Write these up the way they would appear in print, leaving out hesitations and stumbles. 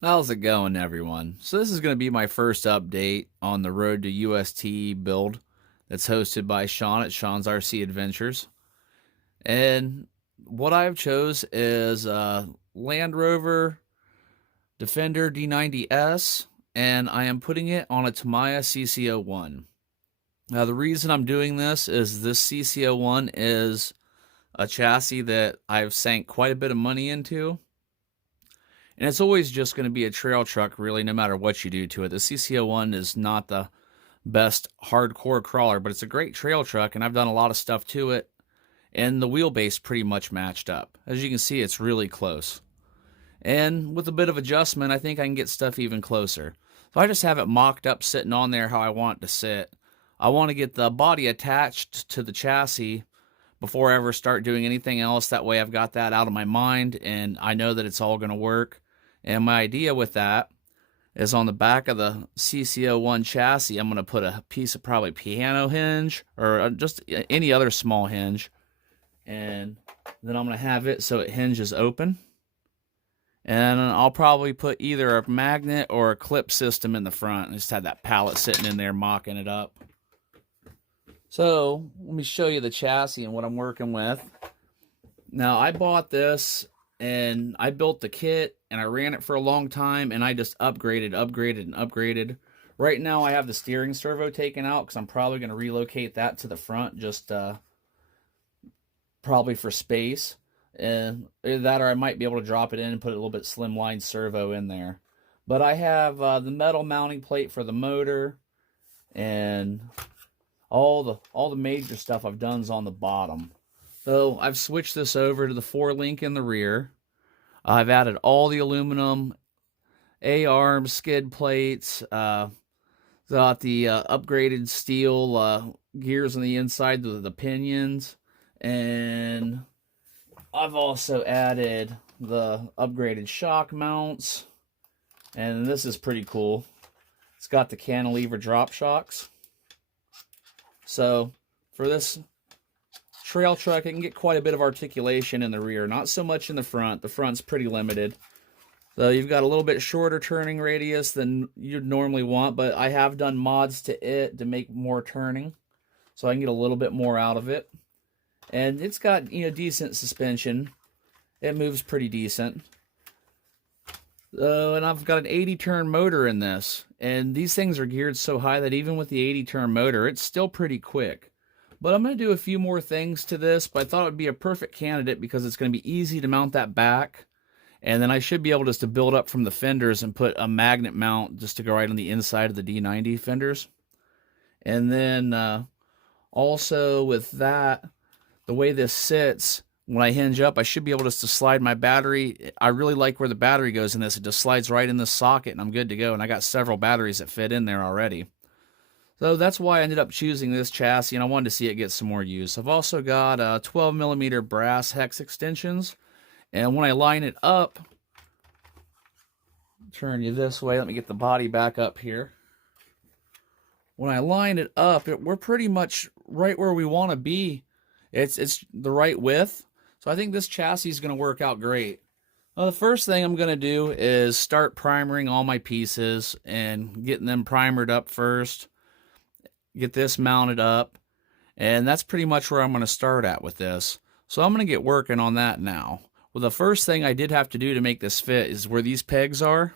How's it going, everyone? So this is going to be my first update on the road to USTE build that's hosted by Sean at Sean's RC Adventures. And what I've chose is Land Rover Defender D90S, and I am putting it on a Tamiya CC-01. Now the reason I'm doing this is this CC-01 is a chassis that I've sank quite a bit of money into. And it's always just going to be a trail truck, really, no matter what you do to it. The CC-01 is not the best hardcore crawler, but it's a great trail truck, and I've done a lot of stuff to it, and the wheelbase pretty much matched up. As you can see, it's really close. And with a bit of adjustment, I think I can get stuff even closer. So I just have it mocked up, sitting on there how I want it to sit. I want to get the body attached to the chassis before I ever start doing anything else. That way I've got that out of my mind, and I know that it's all going to work. And my idea with that is on the back of the CC-01 chassis, I'm going to put a piece of probably piano hinge or just any other small hinge. And then I'm going to have it so it hinges open. And I'll probably put either a magnet or a clip system in the front. I just had that pallet sitting in there mocking it up. So let me show you the chassis and what I'm working with. Now I bought this and I built the kit and I ran it for a long time, and I just upgraded. Right now I have the steering servo taken out because I'm probably going to relocate that to the front, just probably for space. And either that, or I might be able to drop it in and put a little bit slimline servo in there. But I have the metal mounting plate for the motor, and all the major stuff I've done is on the bottom. So I've switched this over to the 4-link in the rear. I've added all the aluminum A-arms, skid plates, got the upgraded steel gears on the inside of the pinions, and I've also added the upgraded shock mounts, and this is pretty cool. It's got the cantilever drop shocks. So for this trail truck, it can get quite a bit of articulation in the rear, not so much in the front. The front's pretty limited. So you've got a little bit shorter turning radius than you'd normally want, but I have done mods to it to make more turning, so I can get a little bit more out of it. And it's got, decent suspension. It moves pretty decent. And I've got an 80-turn motor in this, and these things are geared so high that even with the 80-turn motor, it's still pretty quick. But I'm going to do a few more things to this, but I thought it would be a perfect candidate because it's going to be easy to mount that back. And then I should be able just to build up from the fenders and put a magnet mount just to go right on the inside of the D90 fenders. And then also with that, the way this sits, when I hinge up, I should be able just to slide my battery. I really like where the battery goes in this. It just slides right in the socket, and I'm good to go. And I got several batteries that fit in there already. So that's why I ended up choosing this chassis, and I wanted to see it get some more use. I've also got 12mm brass hex extensions, and when I line it up, turn you this way, let me get the body back up here. When I line it up, we're pretty much right where we want to be. It's the right width, so I think this chassis is going to work out great. Well, the first thing I'm going to do is start primering all my pieces and getting them primered up first. Get this mounted up, and that's pretty much where I'm going to start at with this. So I'm going to get working on that now. Well, the first thing I did have to do to make this fit is where these pegs are.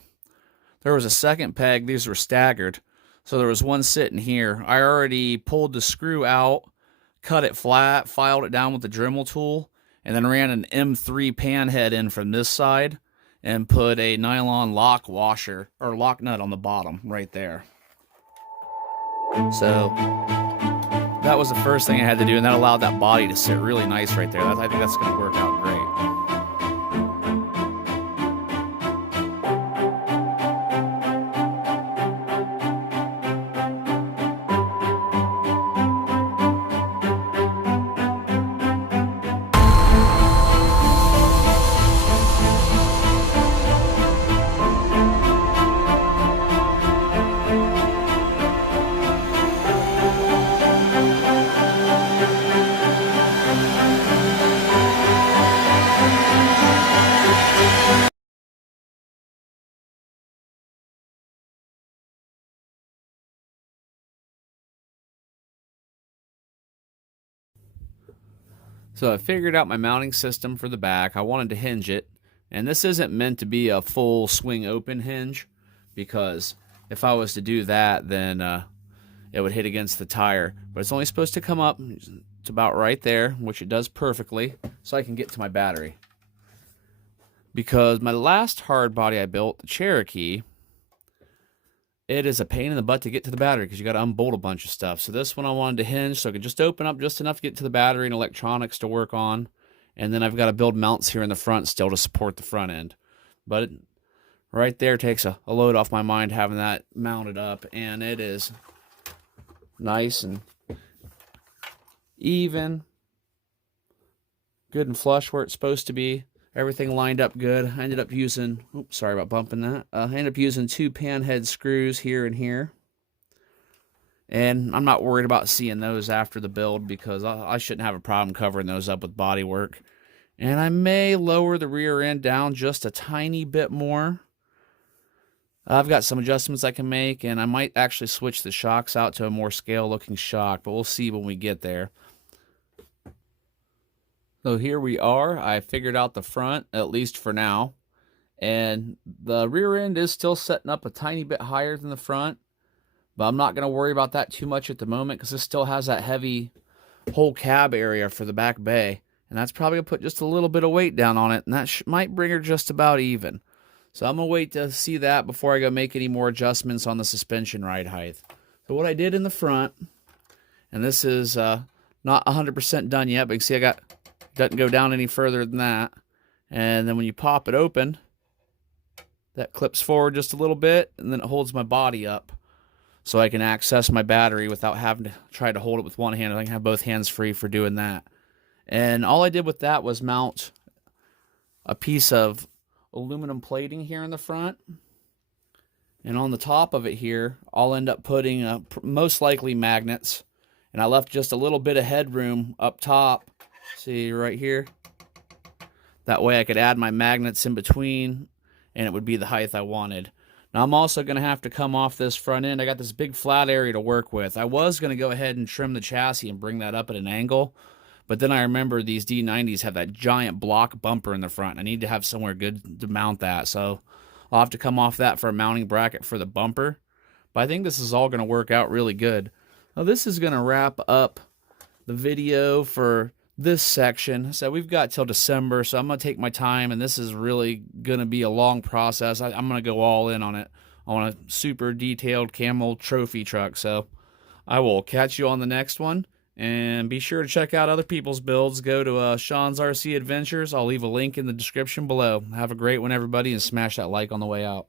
There was a second peg. These were staggered, so there was one sitting here. I already pulled the screw out, cut it flat, filed it down with the Dremel tool, and then ran an M3 pan head in from this side and put a nylon lock washer or lock nut on the bottom right there. So that was the first thing I had to do, and that allowed that body to sit really nice right there. I think that's going to work out great. So I figured out my mounting system for the back. I wanted to hinge it, and this isn't meant to be a full swing open hinge, because if I was to do that, then it would hit against the tire. But it's only supposed to come up to about right there, which it does perfectly, so I can get to my battery. Because my last hard body I built, the Cherokee, it is a pain in the butt to get to the battery because you got to unbolt a bunch of stuff. So this one I wanted to hinge so I could just open up just enough to get to the battery and electronics to work on. And then I've got to build mounts here in the front still to support the front end. But right there takes a load off my mind having that mounted up. And it is nice and even, good and flush where it's supposed to be. Everything lined up good. I ended up using, oops, sorry about bumping that. I ended up using 2 pan head screws here and here. And I'm not worried about seeing those after the build because I shouldn't have a problem covering those up with body work. And I may lower the rear end down just a tiny bit more. I've got some adjustments I can make, and I might actually switch the shocks out to a more scale looking shock, but we'll see when we get there. So here we are. I figured out the front, at least for now. And the rear end is still setting up a tiny bit higher than the front. But I'm not going to worry about that too much at the moment because this still has that heavy whole cab area for the back bay. And that's probably going to put just a little bit of weight down on it. And that might bring her just about even. So I'm going to wait to see that before I go make any more adjustments on the suspension ride height. So what I did in the front, and this is not 100% done yet, but you can see doesn't go down any further than that. And then when you pop it open, that clips forward just a little bit, and then it holds my body up so I can access my battery without having to try to hold it with one hand. I can have both hands free for doing that. And all I did with that was mount a piece of aluminum plating here in the front. And on the top of it here, I'll end up putting most likely magnets. And I left just a little bit of headroom up top. See right here? That way I could add my magnets in between and it would be the height I wanted. Now I'm also going to have to come off this front end. I got this big flat area to work with. I was going to go ahead and trim the chassis and bring that up at an angle. But then I remember these D90s have that giant block bumper in the front. I need to have somewhere good to mount that. So I'll have to come off that for a mounting bracket for the bumper. But I think this is all going to work out really good. Now this is going to wrap up the video for this section. So we've got till December, so I'm going to take my time, and this is really going to be a long process. I'm going to go all in on it. I want a super detailed camel trophy truck, so I will catch you on the next one, and be sure to check out other people's builds. Go to Sean's RC Adventures. I'll leave a link in the description below. Have a great one, everybody, and smash that like on the way out.